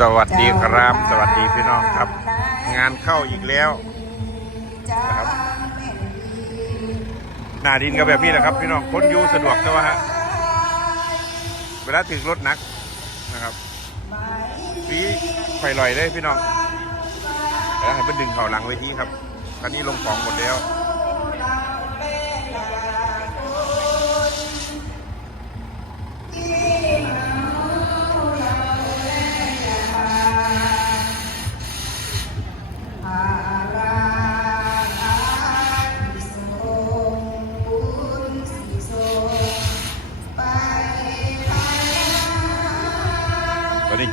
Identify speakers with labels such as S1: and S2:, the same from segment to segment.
S1: สวัสดีครับ สวัสดีพี่น้องครับ งานเข้าอีกแล้วนะครับหน้าดินก็แบบนี้แหละครับพี่น้องคนยูสะดวกแต่ว่าฮะเวลาถึงรถนักนะครับฟีไฟลอยเลยพี่น้องแล้วให้มันดึงเข่าหลังเวทีครับตอนนี้ลงของหมดแล้ว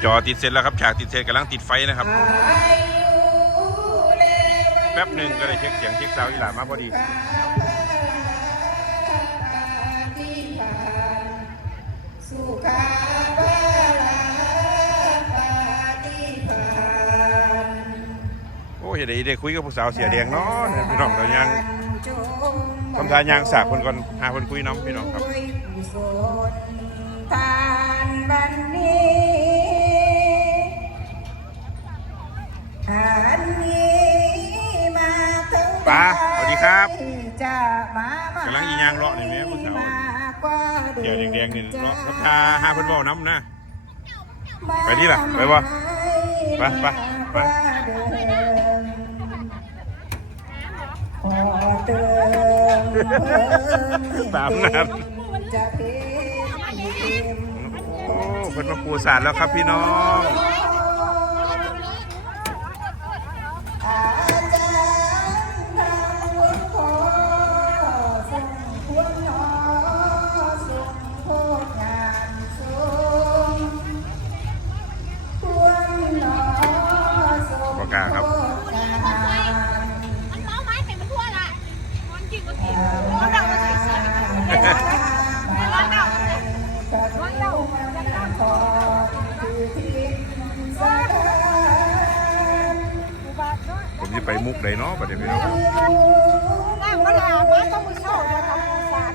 S1: จอติดเสร็จแล้วครับฉากติดเสร็จกำลังติดไฟนะครับ แป๊บหนึ่งก็เลยเช็คเสียงเช็คซาวอีหลามาพอดีโอ้ยได้ได้คุยกับผู้สาวเสียแดงเนาะพี่น้องเรายังทำทานยางสากคนก่อนหาคนคุยน้องพี่น้องครับ
S2: ทานบันนี้
S1: ป้าสวัสดีครับ
S2: จะมากำ
S1: ลังอีหยังเลาะนี่แม่ผู้สาวเดี๋ยวแดงๆนี่เลาะราคาห้าพันบาทน้ำนะ ไปนี่ล่ะ ไปบ่ไปไปไป
S2: ขอเตือน
S1: ตามนั้น
S2: จะเป็น
S1: โอ้เพิ่นมาปูสาดแล้วครับพี่น้อง พี่น้อง
S3: นั่งมาด่ามาต้องมือโซ่แล้วกับสาร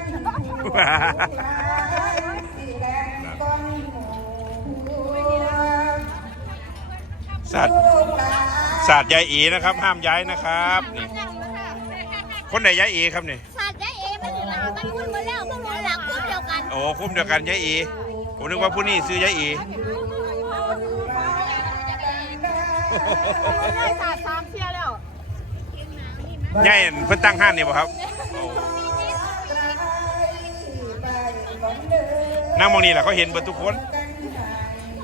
S1: สัตว์ศาสตร์ยายอีนะครับ ห้ามย้ายนะครับนี่คนไหนยายอีครับนี่
S3: สารได้เองมันหลังมันคุ้นมาแล้วมันหลังคุ้นเดียวกัน
S1: โอ้คุ้มเดียวกันยายอีผมนึกว่าผู้นี้ซื้อยายอี
S3: ได้สารสามเที่ยแล้ว
S1: ยายเพิ่นตั้งห้านนี่บ่ครับนั่งมองนี่แหละเขาเห็นเบิดทุกคน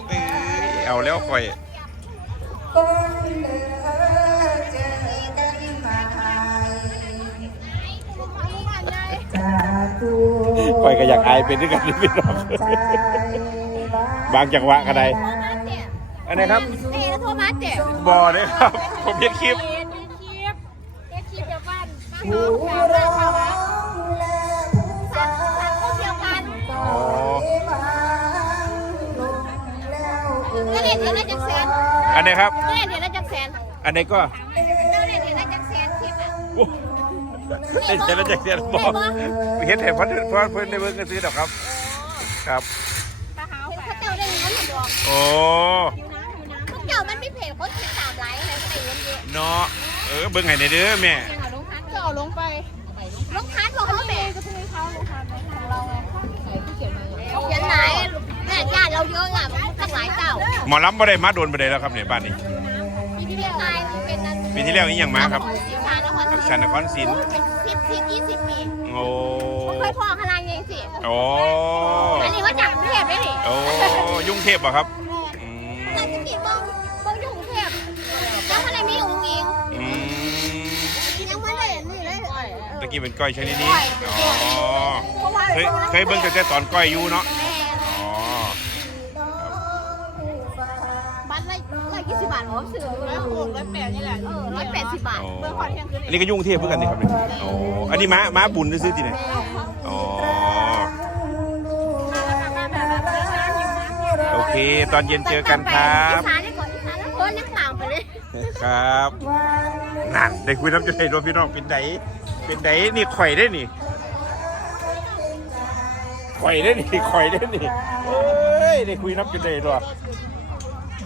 S1: เอ้ยเอาแล้วค่อยค่อยก็อยากอายเป็นด้วยกันนี่พี่น้องบางจังหวะก็ได้อันไหนี้ครับ
S3: เอ๊ะโทรมาเจ๊
S1: บ่ได้ครับ ผมเห็นคลิป
S3: เฮ็ดคลิปเฮ็ดคลิปเดี ยวกันมาเฮาค่ะว่าสารสารก็เดียวกัน
S1: อ๋อ
S3: ก็เล่นเดือนละจักแสน
S1: อันไหนี้ครับ
S3: ก็เล่นเดือนละจักแสน
S1: อันไหนี้ก็
S3: เราเล่นเดือนละจักแสนคลิปอะ
S1: โอ้เล่นเจรจาเสียบอกเห็นเห็นเพิ่นเพิ่นเพิ่นได้เบิ่งกันซื้อดอกครับ ครับ
S3: ตาหาวเขาเจ้าได้เงินหรือดอก
S1: โอ้
S3: เขาเจ้ามันมีเพจเขาติดตามไลค์อะไรใส่เงินเยอะ
S1: เนาะเออเบิ่งให้ในอยเด้อแม่
S3: เอาลงทัน ก็เอาลงไปลงทันบอกเขาแม่ก็คือเขาลงทันของเราไงเขาเขียนมาเขาเขียนหลายแม่ญาติเราเยอะอะตั้งหลายเจ้า
S1: หมอลำบ่ได้มาโดนบ่ได้แล้วครับเนี่ยบ้านนี้
S3: มีที่เรียกนายเป็นนั้น
S1: ปีที่แล้วนี่ยังมาครับ
S3: สิชานคร
S1: ชานครศรี
S3: เป็นสิบสิบยี่สิบปี
S1: โอ้
S3: เคยพอขนาดยังสิ
S1: โอ้
S3: อันนี้ว่าจากกรุงเทพได้ดิ
S1: โอ้ยุ่งเทพบ่ครับ กี้เป็นก้อยชนิดนี้อ๋อ
S3: เพราะว่า
S1: เคยเคยเบิ่งแต่แต่ตอนก้อยอยู่เนาะอ๋อ
S3: บัตรละร้อยยี่สิบบาทอ๋อสื่อร้อยหกร้อยแปดนี่แหละเออร้อยแปดสิบบาท
S1: โอ้
S3: เมื่อพอเที่ยงคืน
S1: อันนี้ก็ยุ่งเทพเพื่อกันนี่ครับเนี่ยโอ้อันนี้ม้าม้าบุญซื้อๆที่ไหนอ๋อโอเค ตอนเย็นเจอกันครับ
S3: อีสานนี่ก่อนอีสานแล้วคนยังต่างไปเลย
S1: ครับนั่นได้คุยน้ำจะได้รถพี่น้องเป็นได เป็นไดนี่ข่อยได้นี่ข่อยได้นี่ข่อยได้นี่เอ้ยได้คุยน้ำจะได้รถ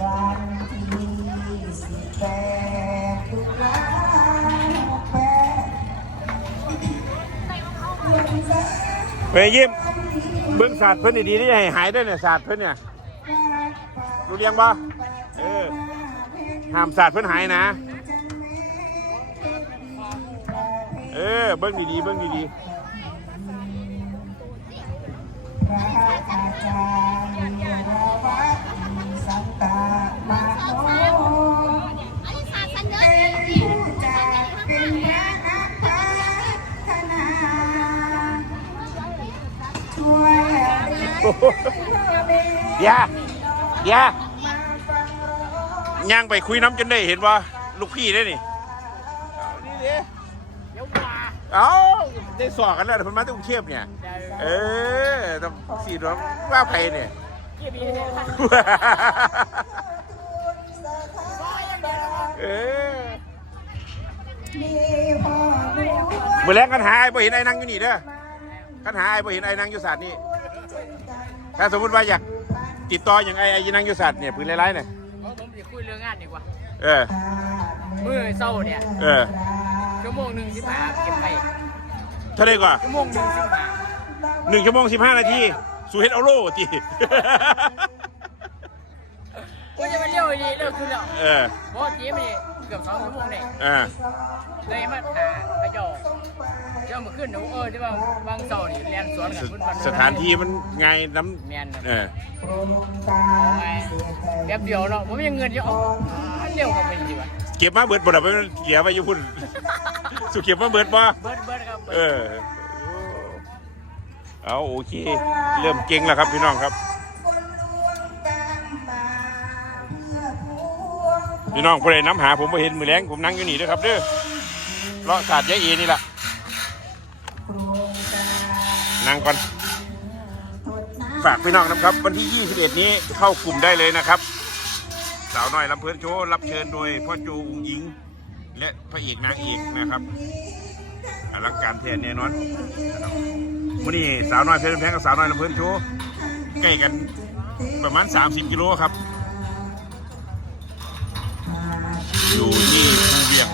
S2: วันที่สิบแปดตุลาหกแปดลงสา
S1: ไปยิ้มเบื้องศาสตร์เพิ่อนดีๆนี่ให้หายได้เนี่ยศาสตร์เพิ่อนเนี่ยรู้เรียงบ่เออห้ามศาสตร์เพิ่อนหายนะ เออเบิ้งดีๆเบิ้งดี
S2: พระอาจารย์ววัดสันตามาโน
S3: อันนี้ศาสตร์สัญญา
S2: เป็น
S3: จริง
S2: ผู้จัดเป็นพระนักพัฒนาช่วยเรียนพ่อแม่
S1: ๆอย่าอย่า
S2: มาฟังร้อง
S1: ย่างไปคุยน้ำจนได้เห็นว่าลูกพี่ได้นี่เอา ได้สอกันแล้วเพิ่นมาที่กรุงเทพเนี่ย เออต้องสีน้องว่าไปเนี่ยเออ
S2: มีพ่อหลวง
S1: เมื่อแรงกันหาไอ้บ่เห็นไอ้นั่งอยู่นี่เด้อกันหาไอ้บ่เห็นไอ้นั่งอยู่ศาสตร์นี่ถ้าสมมติว่าอยากติดต่ออย่างไอ้ไอ้นั่งอยู่ศาสตร์เนี่ยปืนไร้ๆเนี่ย
S4: ผมจะคุยเรื่องงานดีกว่า
S1: เออ
S4: มือเศร้าเนี่ย
S1: เออ
S4: ชั่วโมงหนึ่งสิบห้าเก็บไป
S1: เท่าไหร่กว่า
S4: ชั่วโมงหนึ่งสิบห้า
S1: หนึ่งชั่วโมงสิบห้านาทีสูเฮ็ดเอาโล่จี
S4: ก็จะไปเลี้ยวดีเลิกคือแล้ว
S1: เออ
S4: เพราะจีมันเกือบสองชั่วโมงเนี่ย
S1: อ่า
S4: เลยมาหาพระเจ้าเจ้ามาขึ้นหนูเออที่ว่าบางเศร้านี่เรียนสวนกันพุ่นวัน
S1: สถานที่มันไงน้
S4: แมนำ
S1: เออ
S2: โปรดตา
S4: ไงแป๊บเดียวเนาะผมยังเงินอยู่อ๋อเร็วกว่าไปดีกว่า
S1: เก็บมาเบิดบ่ดอกไปมันเสียไปอยู่พุ่น สุเก็บมาเบิดบ่
S4: เบิร์ดเบิร์ดครับ
S1: เออเอาโอเค เริ่มเก่งแล้วครับพี่น้องครับ
S2: คนลวงตามมาเพื่อพวง
S1: พี่น้องผู้ใดน้ำหาผมไปเห็นมือแรงผมนั่งอยู่นี่เด้อครับเด้อเลาะศาสตร์ยายเอนี่แหละ
S2: โครงการ
S1: นั่งก่อน
S2: ทดน้ำ
S1: ฝากพี่น้องนะครับ วันที่ 21 นี้เข้ากลุ่มได้เลยนะครับ สาวน้อยลำเพลินโชว์รับเชิญโดยพ่อโจอุงยิง และพระเอกนางเอกนะครับอลังการแท้แน่นอนนะครับวันนี้สาวน้อยเพลินแพงกับสาวน้อยลำเพลินโชว์ใกล้กันประมาณ 30 กิโลครับ อยู่ที่ภูเวียง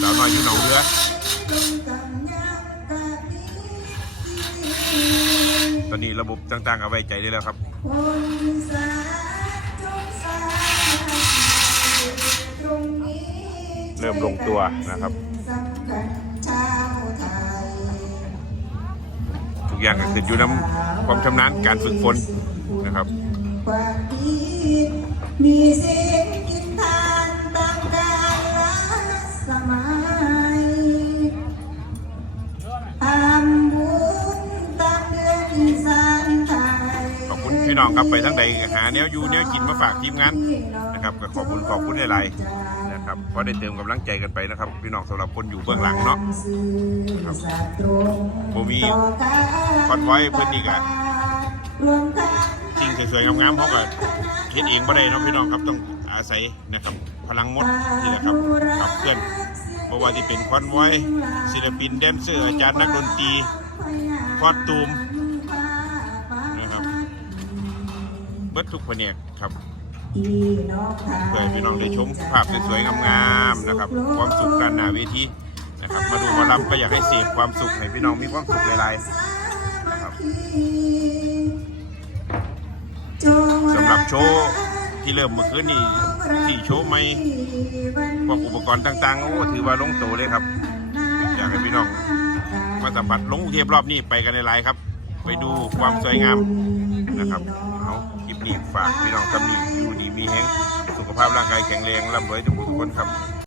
S1: สาวน้อยอยู่หนองเรือตอนนี้ระบบต่างๆเอาไว้ใจได้แล้วครับ เริ่มลงตัวนะครับ
S2: สำคัญชาวไทย
S1: ทุกอย่างก็ขึ้นอยู่น้ำความชำนาญการฝึกฝนนะครับ
S2: ความดีมีเส้นกินทานตามกาลสมัยทำบุญตามเดือนอีสานไทย
S1: ขอบคุณพี่น้องครับไปทั้งใดหาแนวอยู่แนวกินมาฝากทีมงานนะครับก็ขอบคุณขอบคุณหลายๆ นะครับเพราะได้เติมกำลังใจกันไปนะครับ พี่น้องสำหรับคนอยู่เบื้องหลังเนาะ
S2: ครับ
S1: บ่มีคอนไว้เพิ่อนนี่ก็จริงสวยๆงามๆเขาะก็เฮ็ดเองบ่ได้เนาะพี่น้องครับต้องอาศัยนะครับ พลังมดนี่แหละครับขับเคลื่อนเพราะว่าที่เป็นคอนไว้ศิลปินแดนเซอร์อาจารย์นักดนตรีคอดตูมนะครับเบิดทุกแผนกครับ เพื่อให้พี่น้องได้ชมภาพสวยๆงามๆนะครับ ความสุขการหนาเวทีนะครับ มาดูหมาลำก็อยากให้เสพความสุขให้พี่น้องมีความสุขหลายๆนะครับสำหรับโชว์ที่เริ่มเมื่อคืนนี้ที่โชว์ใหม่พวกอุปกรณ์ต่างๆโอ้ถือว่าลงโตเลยครับ อยากให้พี่น้อง มาสัมผัสลงกรุงเทพรอบนี้ไปกันหลายๆครับ ไปดูความสวยงามนะครับเอาคลิปนี้ฝากพี่น้องทำนี้อยู่ ดีแห้งสุขภาพร่างกายแข็งแรงร่ำรวยทุกผู้ทุกคนครับ